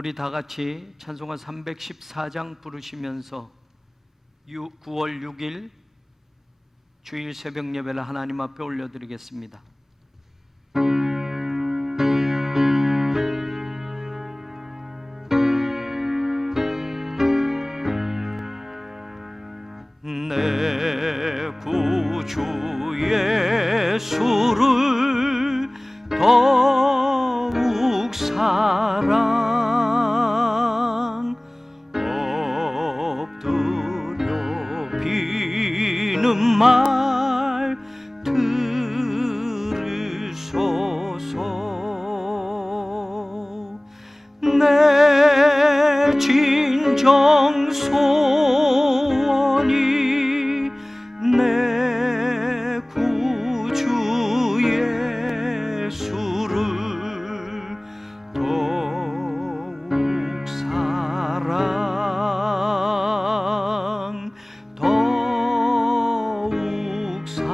우리 다 같이 찬송가 314장 부르시면서 9월 6일 주일 새벽 예배를 하나님 앞에 올려드리겠습니다. 내 구주 예수를 더욱 사랑 엎드려 비는 말 들으소서. 내 진정 소원이 내 구주 예수를 더욱 사랑 더욱 사랑.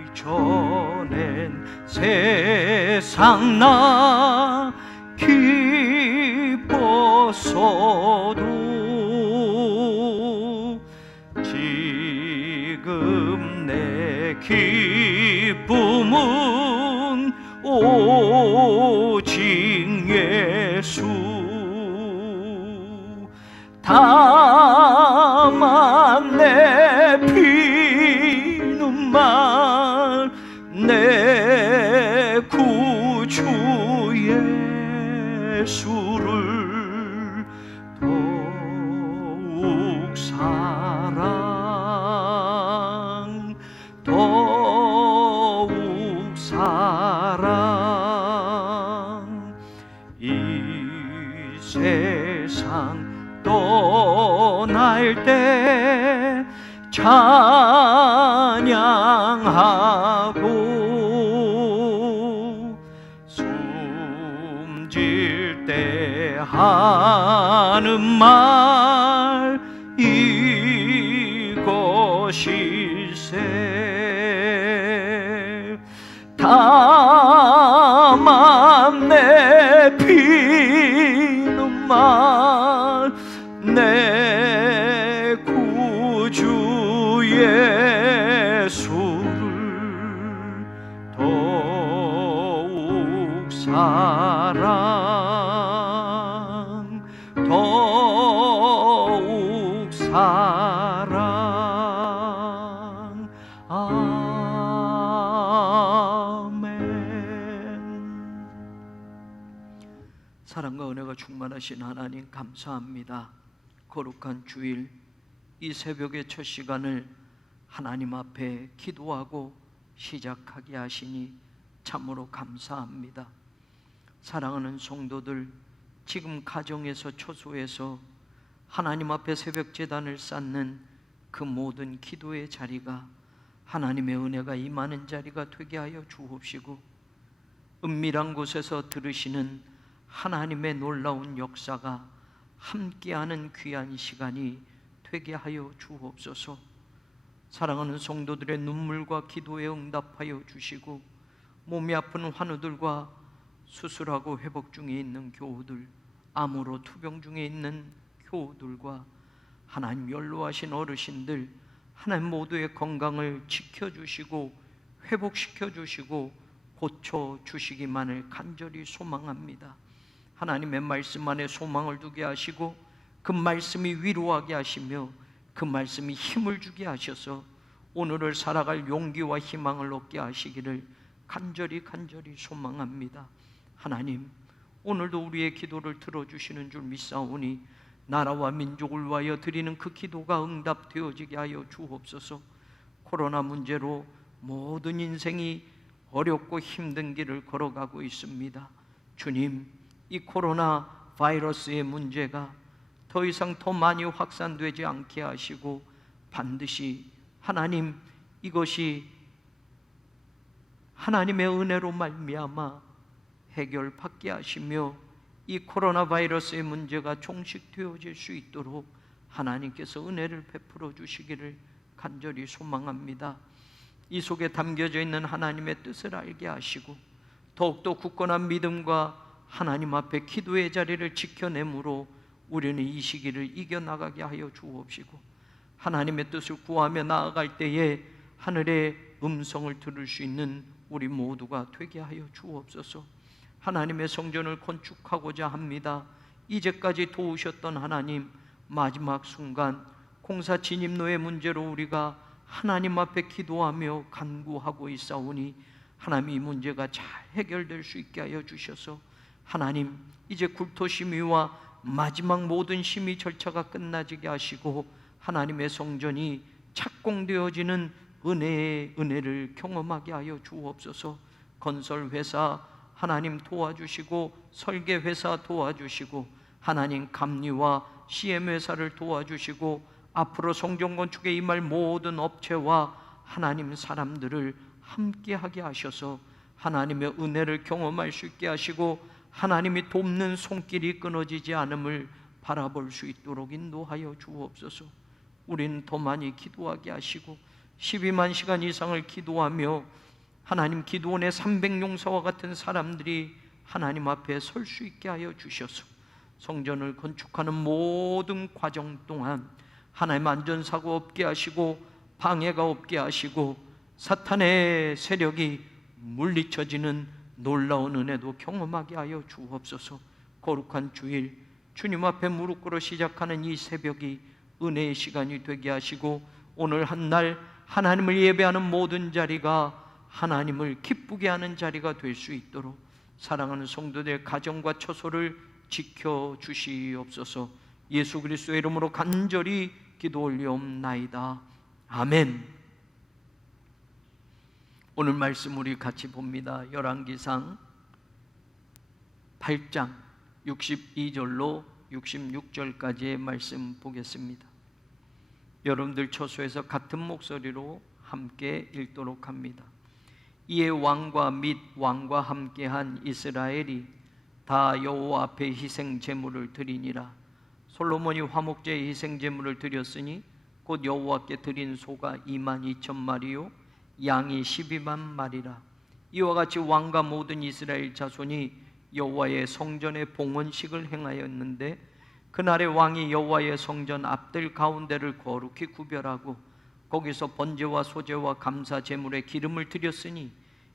이전엔 세상 나 기뻤어도 지금 내 기쁨은 오직 예수. 다만 내 피눈물 내 구주 예수를 더욱 사랑 더욱 사랑. 이 세상 떠날 때 찬양하고 숨질 때 하는 말 이것일세. 다만 내 피눈물 내 구주 예수를 더욱 사랑 더욱 사랑. 아멘. 사랑과 은혜가 충만하신 하나님 감사합니다. 거룩한 주일 이 새벽의 첫 시간을 하나님 앞에 기도하고 시작하게 하시니 참으로 감사합니다. 사랑하는 성도들, 지금 가정에서 초소에서 하나님 앞에 새벽 제단을 쌓는 그 모든 기도의 자리가 하나님의 은혜가 임하는 자리가 되게 하여 주옵시고, 은밀한 곳에서 들으시는 하나님의 놀라운 역사가 함께하는 귀한 시간이 되게 하여 주옵소서. 사랑하는 성도들의 눈물과 기도에 응답하여 주시고, 몸이 아픈 환우들과 수술하고 회복 중에 있는 교우들, 암으로 투병 중에 있는 교우들과 하나님 연로하신 어르신들, 하나님 모두의 건강을 지켜주시고 회복시켜 주시고 고쳐 주시기만을 간절히 소망합니다. 하나님의 말씀 안에 소망을 두게 하시고 그 말씀이 위로하게 하시며 그 말씀이 힘을 주게 하셔서 오늘을 살아갈 용기와 희망을 얻게 하시기를 간절히 소망합니다. 하나님, 오늘도 우리의 기도를 들어주시는 줄 믿사오니 나라와 민족을 위하여 드리는 그 기도가 응답되어지게 하여 주옵소서. 코로나 문제로 모든 인생이 어렵고 힘든 길을 걸어가고 있습니다. 주님, 이 코로나 바이러스의 문제가 더 이상 더 많이 확산되지 않게 하시고 반드시 하나님, 이것이 하나님의 은혜로 말미암아 해결받게 하시며 이 코로나 바이러스의 문제가 종식되어질 수 있도록 하나님께서 은혜를 베풀어 주시기를 간절히 소망합니다. 이 속에 담겨져 있는 하나님의 뜻을 알게 하시고 더욱더 굳건한 믿음과 하나님 앞에 기도의 자리를 지켜내므로 우리는 이 시기를 이겨나가게 하여 주옵시고, 하나님의 뜻을 구하며 나아갈 때에 하늘의 음성을 들을 수 있는 우리 모두가 되게 하여 주옵소서. 하나님의 성전을 건축하고자 합니다. 이제까지 도우셨던 하나님, 마지막 순간 공사 진입로의 문제로 우리가 하나님 앞에 기도하며 간구하고 있사오니 하나님, 이 문제가 잘 해결될 수 있게 하여 주셔서 하나님, 이제 굴토심의와 마지막 모든 심의 절차가 끝나지게 하시고 하나님의 성전이 착공되어지는 은혜의 은혜를 경험하게 하여 주옵소서. 건설회사 하나님 도와주시고, 설계회사 도와주시고, 하나님 감리와 CM회사를 도와주시고, 앞으로 성전 건축에 임할 모든 업체와 하나님 사람들을 함께하게 하셔서 하나님의 은혜를 경험할 수 있게 하시고, 하나님이 돕는 손길이 끊어지지 않음을 바라볼 수 있도록 인도하여 주옵소서. 우리는 더 많이 기도하게 하시고 12만 시간 이상을 기도하며 하나님, 기도원의 300용사와 같은 사람들이 하나님 앞에 설 수 있게 하여 주셔서 성전을 건축하는 모든 과정 동안 하나님 안전사고 없게 하시고 방해가 없게 하시고 사탄의 세력이 물리쳐지는 놀라운 은혜도 경험하게 하여 주옵소서. 거룩한 주일, 주님 앞에 무릎 꿇어 시작하는 이 새벽이 은혜의 시간이 되게 하시고, 오늘 한날 하나님을 예배하는 모든 자리가 하나님을 기쁘게 하는 자리가 될 수 있도록 사랑하는 성도들 가정과 처소를 지켜주시옵소서. 예수 그리스도의 이름으로 간절히 기도 올리옵나이다. 아멘. 오늘 말씀 우리 같이 봅니다. 열왕기상 8장 62절로 66절까지의 말씀 보겠습니다. 여러분들 처소에서 같은 목소리로 함께 읽도록 합니다. 이에 왕과 및 왕과 함께한 이스라엘이 다 여호와 앞에 희생 제물을 드리니라. 솔로몬이 화목제의 희생 제물을 드렸으니 곧 여호와께 드린 소가 22,000마리요 양이 12만 마리라. 이와 같이 왕과 모든 이스라엘 자손이 여호와의 성전의 봉헌식을 행하였는데, 그날의 왕이 여호와의 성전 앞들 가운데를 거룩히 구별하고 거기서 번제와 소제와 감사 제물에 기름을 드렸으니,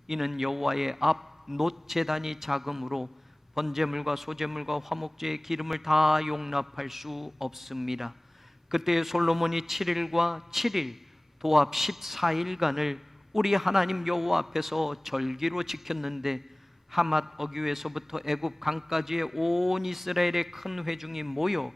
이는 여호와의 앞 놋 제단이 작음으로 번제물과 소제물과 화목제의 기름을 다 용납할 수 없습니다. 그때 솔로몬이 7일과 7일 도합 14일간을 우리 하나님 여호와 앞에서 절기로 지켰는데, 하맛 어귀에서부터 애굽 강까지의 온 이스라엘의 큰 회중이 모여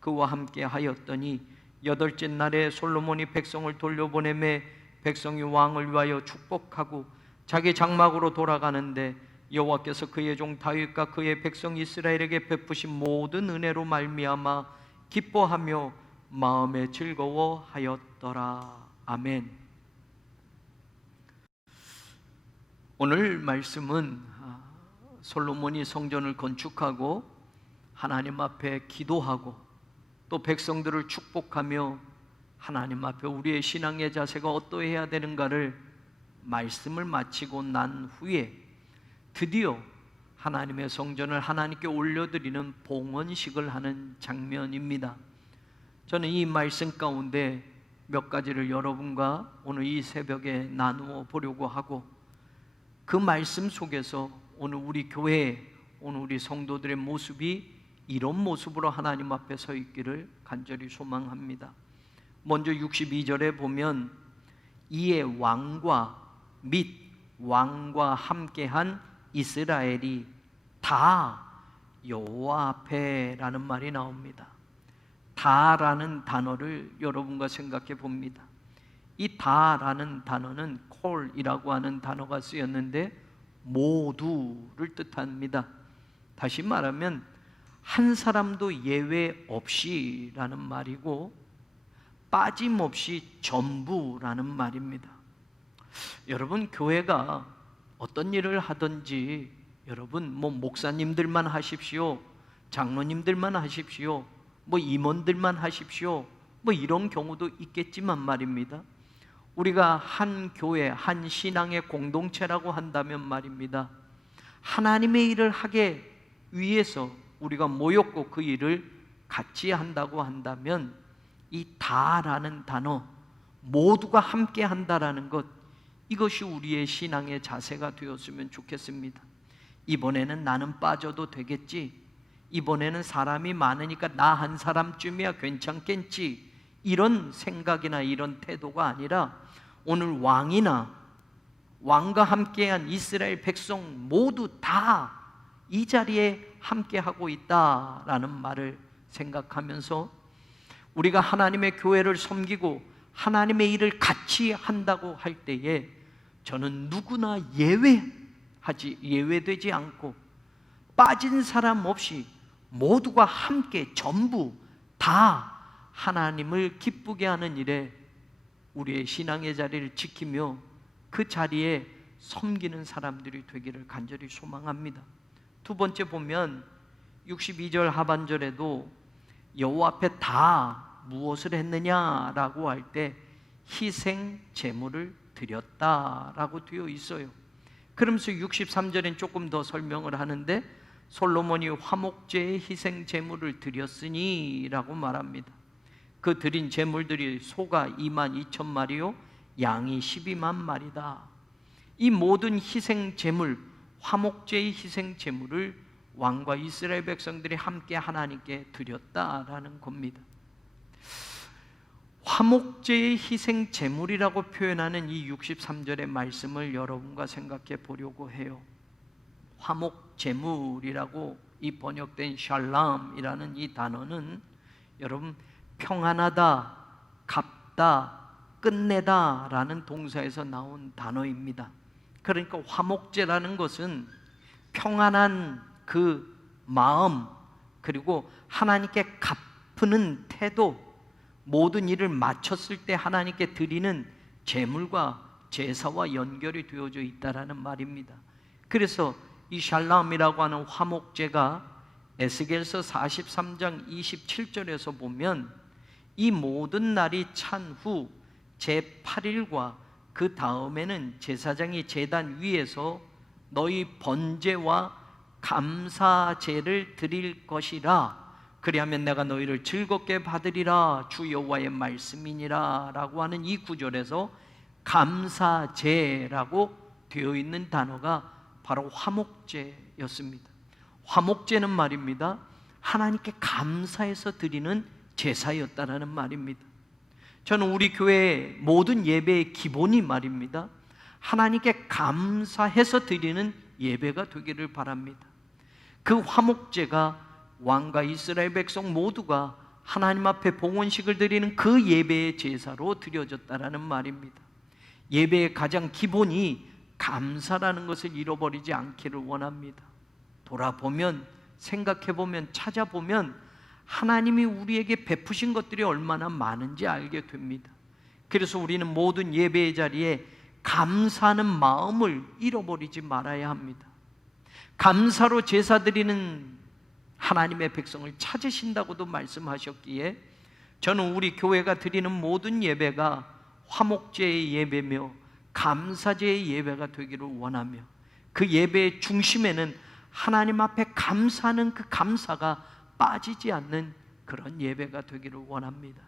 그와 함께 하였더니, 여덟째 날에 솔로몬이 백성을 돌려보내매 백성이 왕을 위하여 축복하고 자기 장막으로 돌아가는데, 여호와께서 그의 종 다윗과 그의 백성 이스라엘에게 베푸신 모든 은혜로 말미암아 기뻐하며 마음에 즐거워하였더라. 아멘. 오늘 말씀은 솔로몬이 성전을 건축하고 하나님 앞에 기도하고 또 백성들을 축복하며 하나님 앞에 우리의 신앙의 자세가 어떠해야 되는가를 말씀을 마치고 난 후에 드디어 하나님의 성전을 하나님께 올려드리는 봉헌식을 하는 장면입니다. 저는 이 말씀 가운데 몇 가지를 여러분과 오늘 이 새벽에 나누어 보려고 하고, 그 말씀 속에서 오늘 우리 교회, 오늘 우리 성도들의 모습이 이런 모습으로 하나님 앞에 서 있기를 간절히 소망합니다. 먼저 62절에 보면 이에 왕과 및 왕과 함께한 이스라엘이 다 여호와 앞에라는 말이 나옵니다. 다라는 단어를 여러분과 생각해 봅니다. 이 다라는 단어는 콜이라고 하는 단어가 쓰였는데 모두를 뜻합니다. 다시 말하면 한 사람도 예외 없이라는 말이고 빠짐없이 전부라는 말입니다. 여러분, 교회가 어떤 일을 하든지 여러분 목사님들만 하십시오, 장로님들만 하십시오, 임원들만 하십시오, 이런 경우도 있겠지만 말입니다. 우리가 한 교회, 한 신앙의 공동체라고 한다면 말입니다, 하나님의 일을 하게 위해서 우리가 모였고 그 일을 같이 한다고 한다면 이 다라는 단어, 모두가 함께 한다라는 것, 이것이 우리의 신앙의 자세가 되었으면 좋겠습니다. 이번에는 나는 빠져도 되겠지, 이번에는 사람이 많으니까 나 한 사람쯤이야 괜찮겠지, 이런 생각이나 이런 태도가 아니라 오늘 왕과 함께한 이스라엘 백성 모두 다 이 자리에 함께하고 있다라는 말을 생각하면서 우리가 하나님의 교회를 섬기고 하나님의 일을 같이 한다고 할 때에 저는 누구나 예외되지 않고 빠진 사람 없이 모두가 함께 전부 다 하나님을 기쁘게 하는 일에 우리의 신앙의 자리를 지키며 그 자리에 섬기는 사람들이 되기를 간절히 소망합니다. 두 번째 보면 62절 하반절에도 여호와 앞에 다 무엇을 했느냐라고 할 때 희생 제물을 드렸다라고 되어 있어요. 그러면서 63절엔 조금 더 설명을 하는데 솔로몬이 화목제의 희생 제물을 드렸으니 라고 말합니다. 그 드린 제물들이 소가 22,000마리요 양이 12만 마리다. 이 모든 희생 제물, 화목제의 희생 제물을 왕과 이스라엘 백성들이 함께 하나님께 드렸다라는 겁니다. 화목제의 희생 제물이라고 표현하는 이 63절의 말씀을 여러분과 생각해 보려고 해요. 화목 제물이라고 이 번역된 샬람이라는 이 단어는 여러분 평안하다, 갚다, 끝내다 라는 동사에서 나온 단어입니다. 그러니까 화목제라는 것은 평안한 그 마음, 그리고 하나님께 갚는 태도, 모든 일을 마쳤을 때 하나님께 드리는 제물과 제사와 연결이 되어져 있다라는 말입니다. 그래서 이 샬람이라고 하는 화목제가 에스겔서 43장 27절에서 보면 이 모든 날이 찬 후 제8일과 그 다음에는 제사장이 제단 위에서 너희 번제와 감사제를 드릴 것이라, 그리하면 내가 너희를 즐겁게 받으리라 주 여호와의 말씀이니라 라고 하는 이 구절에서 감사제라고 되어 있는 단어가 바로 화목제였습니다. 화목제는 말입니다, 하나님께 감사해서 드리는 제사였다라는 말입니다. 저는 우리 교회의 모든 예배의 기본이 말입니다, 하나님께 감사해서 드리는 예배가 되기를 바랍니다. 그 화목제가 왕과 이스라엘 백성 모두가 하나님 앞에 봉헌식을 드리는 그 예배의 제사로 드려졌다라는 말입니다. 예배의 가장 기본이 감사라는 것을 잃어버리지 않기를 원합니다. 돌아보면, 생각해보면, 찾아보면 하나님이 우리에게 베푸신 것들이 얼마나 많은지 알게 됩니다. 그래서 우리는 모든 예배의 자리에 감사하는 마음을 잃어버리지 말아야 합니다. 감사로 제사 드리는 하나님의 백성을 찾으신다고도 말씀하셨기에 저는 우리 교회가 드리는 모든 예배가 화목제의 예배며 감사제의 예배가 되기를 원하며 그 예배의 중심에는 하나님 앞에 감사하는 그 감사가 빠지지 않는 그런 예배가 되기를 원합니다.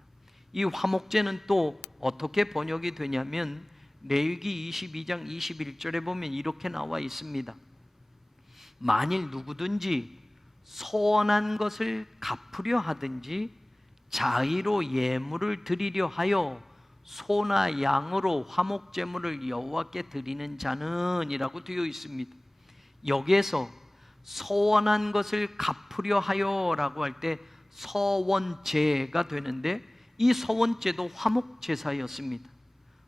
이 화목제는 또 어떻게 번역이 되냐면 레위기 22장 21절에 보면 이렇게 나와 있습니다. 만일 누구든지 소원한 것을 갚으려 하든지 자의로 예물을 드리려 하여 소나 양으로 화목제물을 여호와께 드리는 자는 이라고 되어 있습니다. 여기에서 소원한 것을 갚으려 하여 라고 할 때 서원제가 되는데 이 서원제도 화목제사였습니다.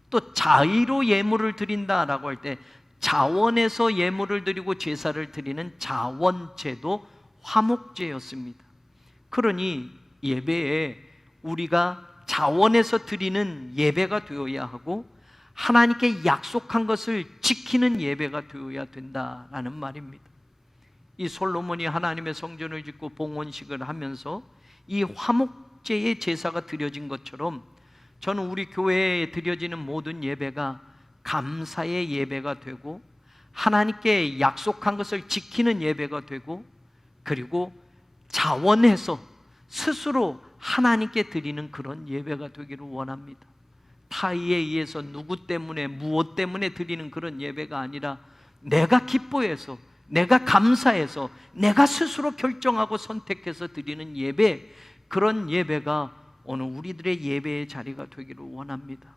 또 자의로 예물을 드린다라고 할 때 자원에서 예물을 드리고 제사를 드리는 자원제도 화목제였습니다. 그러니 예배에 우리가 자원에서 드리는 예배가 되어야 하고 하나님께 약속한 것을 지키는 예배가 되어야 된다라는 말입니다. 이 솔로몬이 하나님의 성전을 짓고 봉헌식을 하면서 이 화목제의 제사가 드려진 것처럼 저는 우리 교회에 드려지는 모든 예배가 감사의 예배가 되고 하나님께 약속한 것을 지키는 예배가 되고, 그리고 자원해서 스스로 하나님께 드리는 그런 예배가 되기를 원합니다. 타의에 의해서 누구 때문에 무엇 때문에 드리는 그런 예배가 아니라 내가 기뻐해서, 내가 감사해서, 내가 스스로 결정하고 선택해서 드리는 예배, 그런 예배가 오늘 우리들의 예배의 자리가 되기를 원합니다.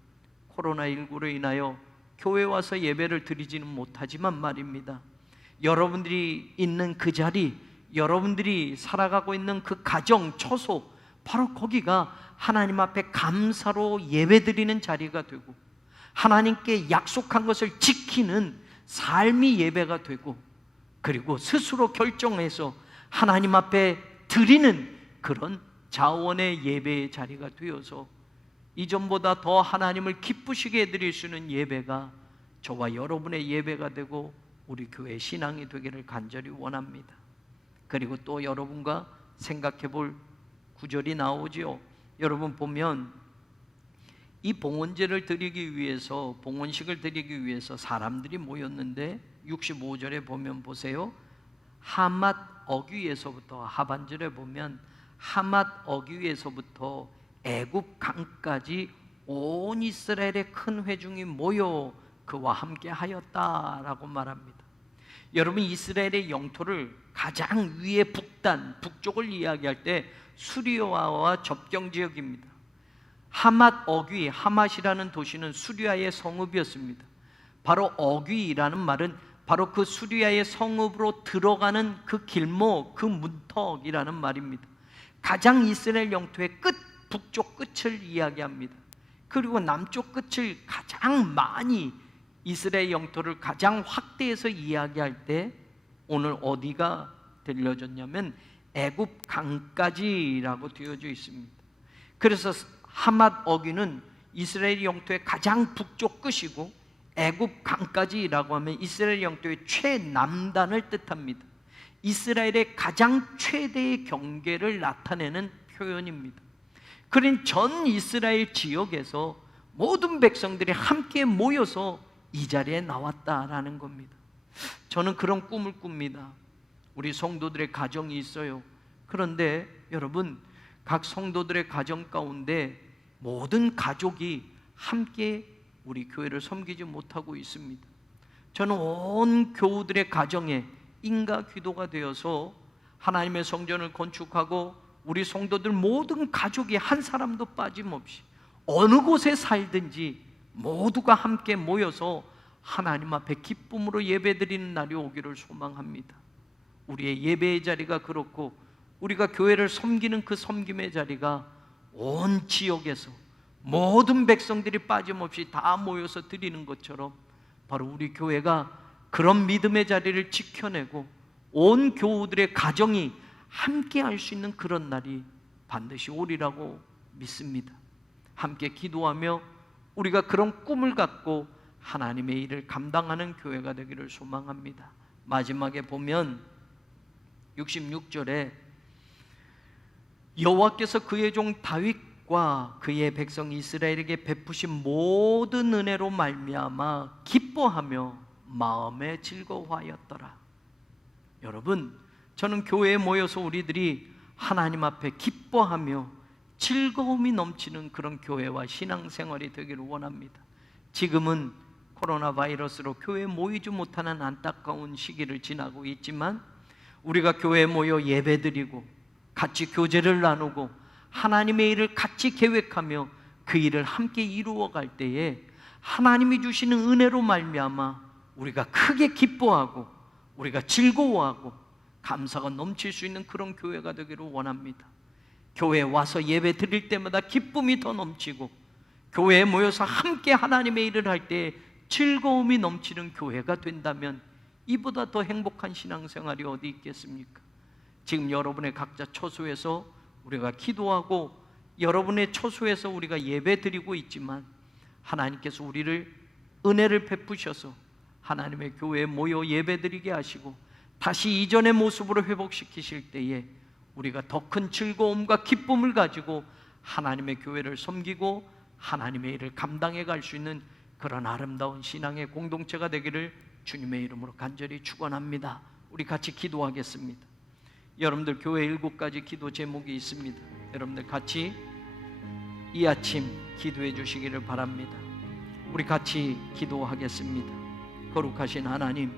코로나19로 인하여 교회 와서 예배를 드리지는 못하지만 말입니다, 여러분들이 있는 그 자리, 여러분들이 살아가고 있는 그 가정, 처소, 바로 거기가 하나님 앞에 감사로 예배드리는 자리가 되고, 하나님께 약속한 것을 지키는 삶이 예배가 되고, 그리고 스스로 결정해서 하나님 앞에 드리는 그런 자원의 예배의 자리가 되어서 이전보다 더 하나님을 기쁘시게 해드릴 수 있는 예배가 저와 여러분의 예배가 되고 우리 교회의 신앙이 되기를 간절히 원합니다. 그리고 또 여러분과 생각해 볼 구절이 나오지요. 여러분 보면 이 봉헌제를 드리기 위해서, 봉헌식을 드리기 위해서 사람들이 모였는데 65절에 보면 보세요. 하맛 어귀에서부터, 하반절에 보면 하맛 어귀에서부터 애굽 강까지 온 이스라엘의 큰 회중이 모여 그와 함께 하였다라고 말합니다. 여러분, 이스라엘의 영토를 가장 위에 북단, 북쪽을 이야기할 때 수리아와 접경 지역입니다. 하맛 어귀, 하맛이라는 도시는 수리아의 성읍이었습니다. 바로 어귀라는 말은 바로 그 수리아의 성읍으로 들어가는 그 길목, 그 문턱이라는 말입니다. 가장 이스라엘 영토의 끝, 북쪽 끝을 이야기합니다. 그리고 남쪽 끝을 가장 많이, 이스라엘 영토를 가장 확대해서 이야기할 때 오늘 어디가 들려졌냐면 애굽 강까지라고 되어져 있습니다. 그래서 하맛 어귀는 이스라엘 영토의 가장 북쪽 끝이고, 애굽 강까지라고 하면 이스라엘 영토의 최남단을 뜻합니다. 이스라엘의 가장 최대의 경계를 나타내는 표현입니다. 그런 전 이스라엘 지역에서 모든 백성들이 함께 모여서 이 자리에 나왔다라는 겁니다. 저는 그런 꿈을 꿉니다. 우리 성도들의 가정이 있어요. 그런데 여러분, 각 성도들의 가정 가운데 모든 가족이 함께 우리 교회를 섬기지 못하고 있습니다. 저는 온 교우들의 가정에 인가 기도가 되어서 하나님의 성전을 건축하고 우리 성도들 모든 가족이 한 사람도 빠짐없이 어느 곳에 살든지 모두가 함께 모여서 하나님 앞에 기쁨으로 예배드리는 날이 오기를 소망합니다. 우리의 예배의 자리가 그렇고, 우리가 교회를 섬기는 그 섬김의 자리가 온 지역에서 모든 백성들이 빠짐없이 다 모여서 드리는 것처럼 바로 우리 교회가 그런 믿음의 자리를 지켜내고 온 교우들의 가정이 함께 할 수 있는 그런 날이 반드시 오리라고 믿습니다. 함께 기도하며 우리가 그런 꿈을 갖고 하나님의 일을 감당하는 교회가 되기를 소망합니다. 마지막에 보면 66절에 여호와께서 그의 종 다윗과 그의 백성 이스라엘에게 베푸신 모든 은혜로 말미암아 기뻐하며 마음에 즐거워하였더라. 여러분, 저는 교회에 모여서 우리들이 하나님 앞에 기뻐하며 즐거움이 넘치는 그런 교회와 신앙생활이 되기를 원합니다. 지금은 코로나 바이러스로 교회에 모이지 못하는 안타까운 시기를 지나고 있지만, 우리가 교회에 모여 예배드리고 같이 교제를 나누고 하나님의 일을 같이 계획하며 그 일을 함께 이루어갈 때에 하나님이 주시는 은혜로 말미암아 우리가 크게 기뻐하고 우리가 즐거워하고 감사가 넘칠 수 있는 그런 교회가 되기를 원합니다. 교회에 와서 예배 드릴 때마다 기쁨이 더 넘치고, 교회에 모여서 함께 하나님의 일을 할 때 즐거움이 넘치는 교회가 된다면 이보다 더 행복한 신앙생활이 어디 있겠습니까? 지금 여러분의 각자 처소에서 우리가 기도하고 여러분의 처소에서 우리가 예배 드리고 있지만, 하나님께서 우리를 은혜를 베푸셔서 하나님의 교회에 모여 예배 드리게 하시고 다시 이전의 모습으로 회복시키실 때에 우리가 더 큰 즐거움과 기쁨을 가지고 하나님의 교회를 섬기고 하나님의 일을 감당해 갈 수 있는 그런 아름다운 신앙의 공동체가 되기를 주님의 이름으로 간절히 축원합니다. 우리 같이 기도하겠습니다. 여러분들 교회 7가지 기도 제목이 있습니다. 여러분들 같이 이 아침 기도해 주시기를 바랍니다. 우리 같이 기도하겠습니다. 거룩하신 하나님,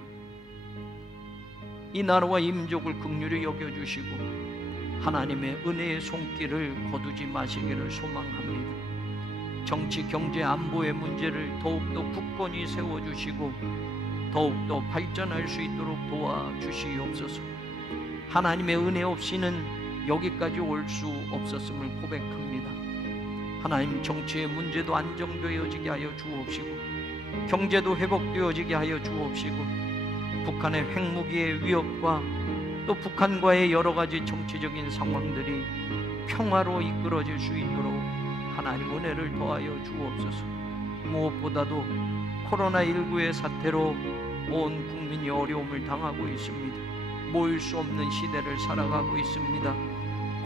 이 나라와 이 민족을 긍휼히 여겨주시고 하나님의 은혜의 손길을 거두지 마시기를 소망합니다. 정치, 경제, 안보의 문제를 더욱더 굳건히 세워주시고 더욱더 발전할 수 있도록 도와주시옵소서. 하나님의 은혜 없이는 여기까지 올 수 없었음을 고백합니다. 하나님, 정치의 문제도 안정되어지게 하여 주옵시고 경제도 회복되어지게 하여 주옵시고 북한의 핵무기의 위협과 또 북한과의 여러 가지 정치적인 상황들이 평화로 이끌어질 수 있도록 하나님 은혜를 더하여 주옵소서. 무엇보다도 코로나19의 사태로 온 국민이 어려움을 당하고 있습니다. 모일 수 없는 시대를 살아가고 있습니다.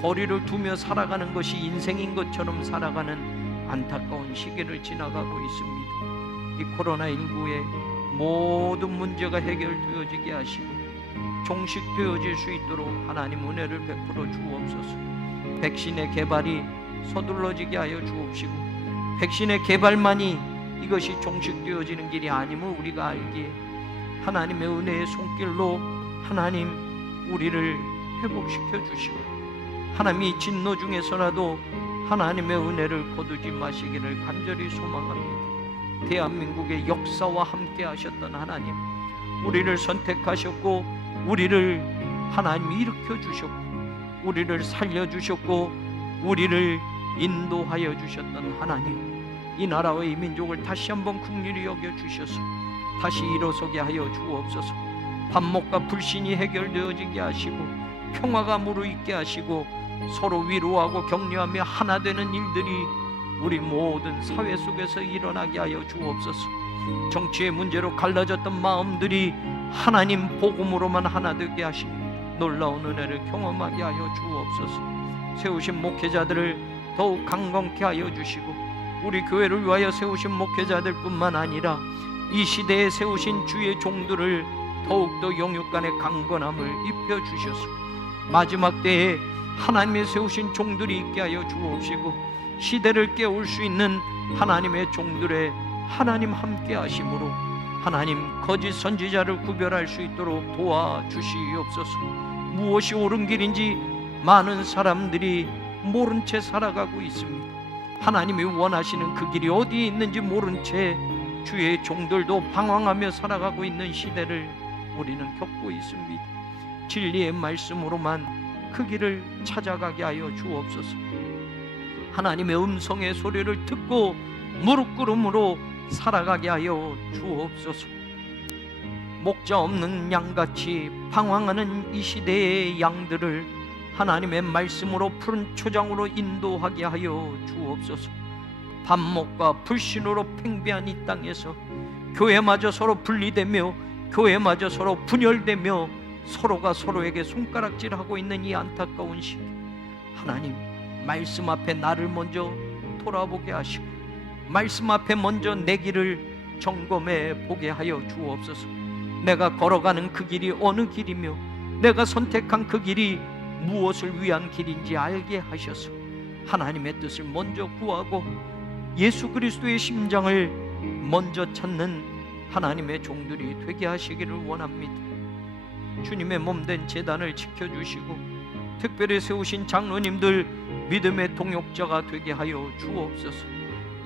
거리를 두며 살아가는 것이 인생인 것처럼 살아가는 안타까운 시기를 지나가고 있습니다. 이 코로나19의 모든 문제가 해결되어지게 하시고 종식되어질 수 있도록 하나님 은혜를 베풀어 주옵소서. 백신의 개발이 서둘러지게 하여 주옵시고 백신의 개발만이 이것이 종식되어지는 길이 아님을 우리가 알기에 하나님의 은혜의 손길로 하나님 우리를 회복시켜 주시고 하나님이 진노 중에서라도 하나님의 은혜를 거두지 마시기를 간절히 소망합니다. 대한민국의 역사와 함께 하셨던 하나님, 우리를 선택하셨고 우리를 하나님 일으켜 주셨고 우리를 살려주셨고 우리를 인도하여 주셨던 하나님, 이 나라와 이 민족을 다시 한번 긍휼히 여겨주셔서 다시 일어서게 하여 주옵소서. 반목과 불신이 해결되어지게 하시고 평화가 무르익게 하시고 서로 위로하고 격려하며 하나 되는 일들이 우리 모든 사회 속에서 일어나게 하여 주옵소서. 정치의 문제로 갈라졌던 마음들이 하나님 복음으로만 하나 되게 하시고 놀라운 은혜를 경험하게 하여 주옵소서. 세우신 목회자들을 더욱 강건케 하여 주시고 우리 교회를 위하여 세우신 목회자들 뿐만 아니라 이 시대에 세우신 주의 종들을 더욱더 영육간의 강건함을 입혀주셔서 마지막 때에 하나님의 세우신 종들이 있게 하여 주옵시고 시대를 깨울 수 있는 하나님의 종들의 하나님 함께 하심으로 하나님 거짓 선지자를 구별할 수 있도록 도와주시옵소서. 무엇이 옳은 길인지 많은 사람들이 모른 채 살아가고 있습니다. 하나님이 원하시는 그 길이 어디에 있는지 모른 채 주의 종들도 방황하며 살아가고 있는 시대를 우리는 겪고 있습니다. 진리의 말씀으로만 그 길을 찾아가게 하여 주옵소서. 하나님의 음성의 소리를 듣고 무릎 꿇음으로 살아가게 하여 주옵소서. 목자 없는 양같이 방황하는 이 시대의 양들을 하나님의 말씀으로 푸른 초장으로 인도하게 하여 주옵소서. 반목과 불신으로 팽배한 이 땅에서 교회마저 서로 분리되며 교회마저 서로 분열되며 서로가 서로에게 손가락질하고 있는 이 안타까운 시기, 하나님 말씀 앞에 나를 먼저 돌아보게 하시고 말씀 앞에 먼저 내 길을 점검해 보게 하여 주옵소서. 내가 걸어가는 그 길이 어느 길이며 내가 선택한 그 길이 무엇을 위한 길인지 알게 하셔서 하나님의 뜻을 먼저 구하고 예수 그리스도의 심장을 먼저 찾는 하나님의 종들이 되게 하시기를 원합니다. 주님의 몸된 제단을 지켜주시고 특별히 세우신 장로님들 믿음의 동역자가 되게 하여 주옵소서.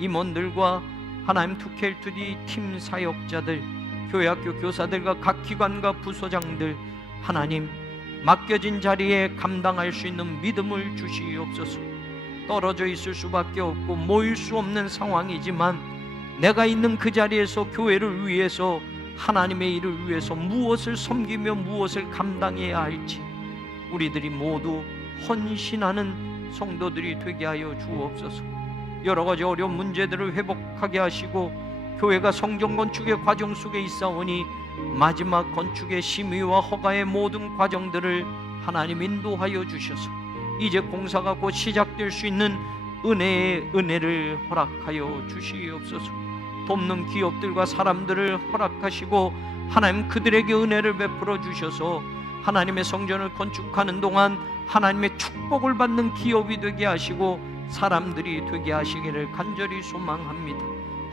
임원들과 하나님 투켈투디 팀 사역자들, 교회학교 교사들과 각 기관과 부서장들, 하나님 맡겨진 자리에 감당할 수 있는 믿음을 주시옵소서. 떨어져 있을 수밖에 없고 모일 수 없는 상황이지만 내가 있는 그 자리에서 교회를 위해서 하나님의 일을 위해서 무엇을 섬기며 무엇을 감당해야 할지 우리들이 모두 헌신하는 성도들이 되게 하여 주옵소서. 여러 가지 어려운 문제들을 회복하게 하시고 교회가 성전 건축의 과정 속에 있사오니 마지막 건축의 심의와 허가의 모든 과정들을 하나님 인도하여 주셔서 이제 공사가 곧 시작될 수 있는 은혜의 은혜를 허락하여 주시옵소서. 돕는 기업들과 사람들을 허락하시고 하나님 그들에게 은혜를 베풀어 주셔서 하나님의 성전을 건축하는 동안 하나님의 축복을 받는 기업이 되게 하시고 사람들이 되게 하시기를 간절히 소망합니다.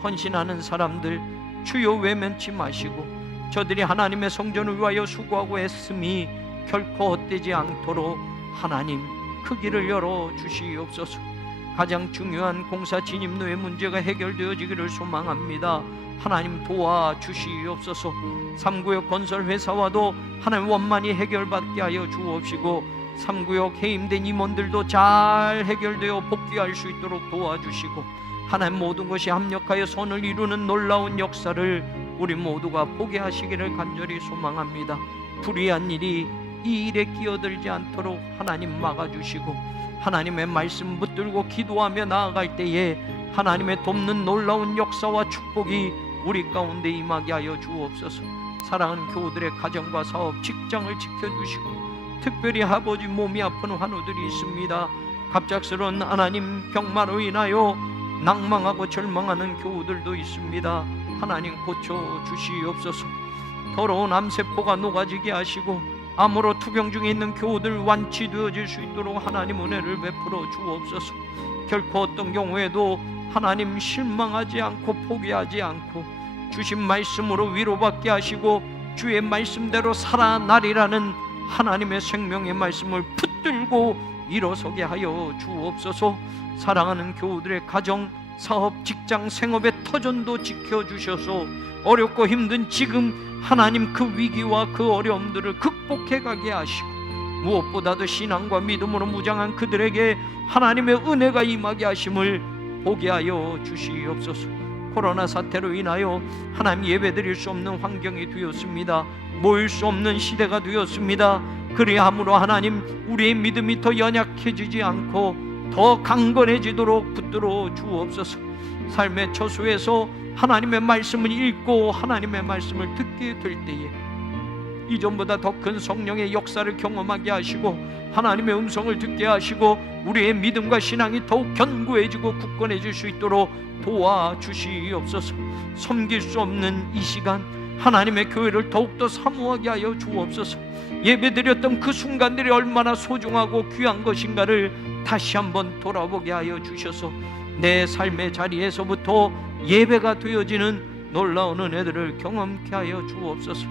헌신하는 사람들 주여 외면치 마시고 저들이 하나님의 성전을 위하여 수고하고 애씀이 결코 헛되지 않도록 하나님 그 길을 열어 주시옵소서. 가장 중요한 공사 진입로의 문제가 해결되어지기를 소망합니다. 하나님 도와 주시옵소서. 3구역 건설 회사와도 하나님 원만히 해결받게 하여 주옵시고 3구역 해임된 임원들도 잘 해결되어 복귀할 수 있도록 도와주시고 하나님 모든 것이 합력하여 선을 이루는 놀라운 역사를 우리 모두가 보게 하시기를 간절히 소망합니다. 불의한 일이 이 일에 끼어들지 않도록 하나님 막아주시고 하나님의 말씀 붙들고 기도하며 나아갈 때에 하나님의 돕는 놀라운 역사와 축복이 우리 가운데 임하게 하여 주옵소서. 사랑하는 교우들의 가정과 사업, 직장을 지켜주시고 특별히 아버지 몸이 아픈 환우들이 있습니다. 갑작스러운 하나님 병마로 인하여 낭망하고 절망하는 교우들도 있습니다. 하나님 고쳐주시옵소서. 더러운 암세포가 녹아지게 하시고 암으로 투병 중에 있는 교우들 완치되어질 수 있도록 하나님 은혜를 베풀어 주옵소서. 결코 어떤 경우에도 하나님 실망하지 않고 포기하지 않고 주신 말씀으로 위로받게 하시고 주의 말씀대로 살아나리라는 하나님의 생명의 말씀을 붙들고 일어서게 하여 주옵소서. 사랑하는 교우들의 가정, 사업, 직장, 생업의 터전도 지켜주셔서 어렵고 힘든 지금 하나님 그 위기와 그 어려움들을 극복해 가게 하시고 무엇보다도 신앙과 믿음으로 무장한 그들에게 하나님의 은혜가 임하게 하심을 보게 하여 주시옵소서. 코로나 사태로 인하여 하나님 예배드릴 수 없는 환경이 되었습니다. 모일 수 없는 시대가 되었습니다. 그리함으로 하나님 우리의 믿음이 더 연약해지지 않고 더 강건해지도록 붙들어 주옵소서. 삶의 처소에서 하나님의 말씀을 읽고 하나님의 말씀을 듣게 될 때에 이전보다 더 큰 성령의 역사를 경험하게 하시고 하나님의 음성을 듣게 하시고 우리의 믿음과 신앙이 더욱 견고해지고 굳건해질 수 있도록 도와주시옵소서. 섬길 수 없는 이 시간 하나님의 교회를 더욱더 사모하게 하여 주옵소서. 예배드렸던 그 순간들이 얼마나 소중하고 귀한 것인가를 다시 한번 돌아보게 하여 주셔서 내 삶의 자리에서부터 예배가 되어지는 놀라운 은혜들을 경험케 하여 주옵소서.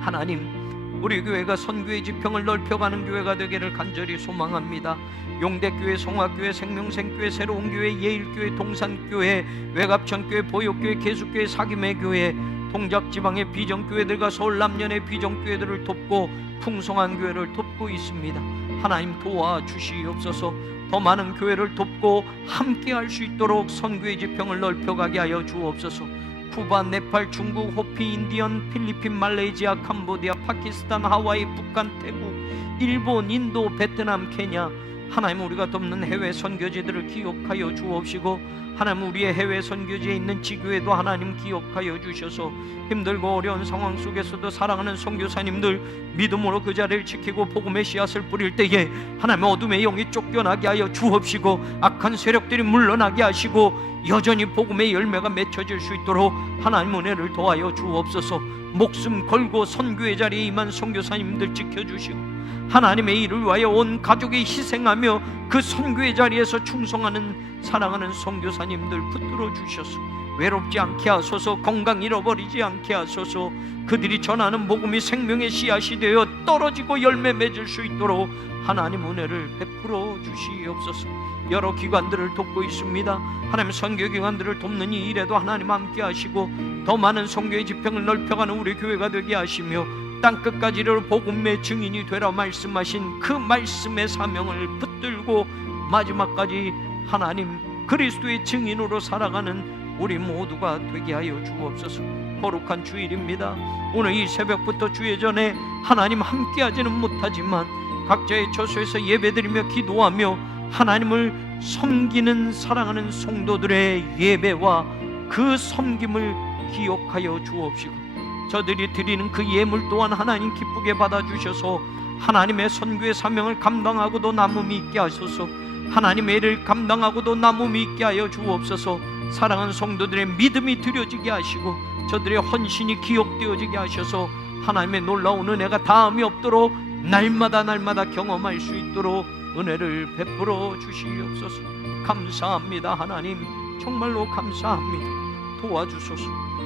하나님 우리 교회가 선교의 지평을 넓혀가는 교회가 되기를 간절히 소망합니다. 용대교회, 송화교회, 생명생교회, 새로운교회, 예일교회, 동산교회, 외갑천교회, 보육교회, 계수교회, 사김회교회, 동작지방의 비전교회들과 서울 남년의 비전교회들을 돕고 풍성한 교회를 돕고 있습니다. 하나님 도와주시옵소서. 더 많은 교회를 돕고 함께 할 수 있도록 선교의 지평을 넓혀가게 하여 주옵소서. 쿠바, 네팔, 중국, 호피, 인디언, 필리핀, 말레이시아, 캄보디아, 파키스탄, 하와이, 북한, 태국, 일본, 인도, 베트남, 케냐 하나님 우리가 돕는 해외 선교지들을 기억하여 주옵시고 하나님 우리의 해외 선교지에 있는 지교회도 하나님 기억하여 주셔서 힘들고 어려운 상황 속에서도 사랑하는 선교사님들 믿음으로 그 자리를 지키고 복음의 씨앗을 뿌릴 때에 하나님 어둠의 영이 쫓겨나게 하여 주옵시고 악한 세력들이 물러나게 하시고 여전히 복음의 열매가 맺혀질 수 있도록 하나님 은혜를 더하여 주옵소서. 목숨 걸고 선교의 자리에 임한 선교사님들 지켜주시고 하나님의 일을 위하여 온 가족이 희생하며 그 선교의 자리에서 충성하는 사랑하는 선교사님들 붙들어 주셔서 외롭지 않게 하소서. 건강 잃어버리지 않게 하소서. 그들이 전하는 복음이 생명의 씨앗이 되어 떨어지고 열매 맺을 수 있도록 하나님 은혜를 베풀어 주시옵소서. 여러 기관들을 돕고 있습니다. 하나님 선교기관들을 돕는 이 일에도 하나님 함께 하시고 더 많은 선교의 지평을 넓혀가는 우리 교회가 되게 하시며 땅끝까지 이르러 복음의 증인이 되라 말씀하신 그 말씀의 사명을 붙들고 마지막까지 하나님 그리스도의 증인으로 살아가는 우리 모두가 되게 하여 주옵소서. 거룩한 주일입니다. 오늘 이 새벽부터 주의 전에 하나님 함께하지는 못하지만 각자의 처소에서 예배드리며 기도하며 하나님을 섬기는 사랑하는 성도들의 예배와 그 섬김을 기억하여 주옵시고 저들이 드리는 그 예물 또한 하나님 기쁘게 받아주셔서 하나님의 선교의 사명을 감당하고도 남음이 있게 하소서. 하나님의 일을 감당하고도 남음이 있게 하여 주옵소서. 사랑하는 성도들의 믿음이 드려지게 하시고 저들의 헌신이 기억되어지게 하셔서 하나님의 놀라운 은혜가 다함이 없도록 날마다 경험할 수 있도록 은혜를 베풀어 주시옵소서. 감사합니다. 하나님 정말로 감사합니다. 도와주소서.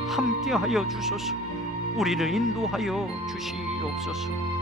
함께하여 주소서. 우리를 인도하여 주시옵소서.